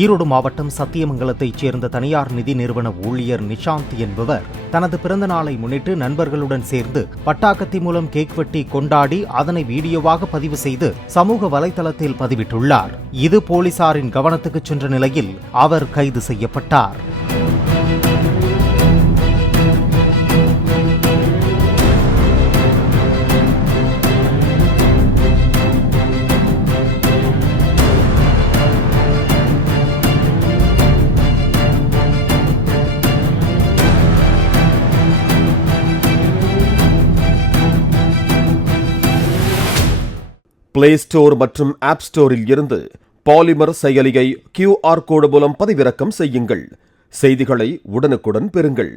ஈரோடு மாவட்டம் சத்தியமங்கலத்தைச் சேர்ந்த தனியார் நிதி நிறுவன ஊழியர் நிஷாந்த் என்பவர் தனது பிறந்த நாளை முன்னிட்டு நண்பர்களுடன் சேர்ந்து பட்டாக்கத்தி மூலம் கேக் வெட்டி கொண்டாடி அதனை வீடியோவாக பதிவு செய்து சமூக வலைதளத்தில் பதிவிட்டுள்ளார். இது போலீசாரின் கவனத்துக்கு சென்ற நிலையில் அவர் கைது செய்யப்பட்டார். பிளே ஸ்டோர் மற்றும் ஆப் ஸ்டோரில் இருந்து பாலிமர் செயலியை QR கோடு மூலம் பதிவிறக்கம் செய்யுங்கள். செய்திகளை உடனுக்குடன் பெறுங்கள்.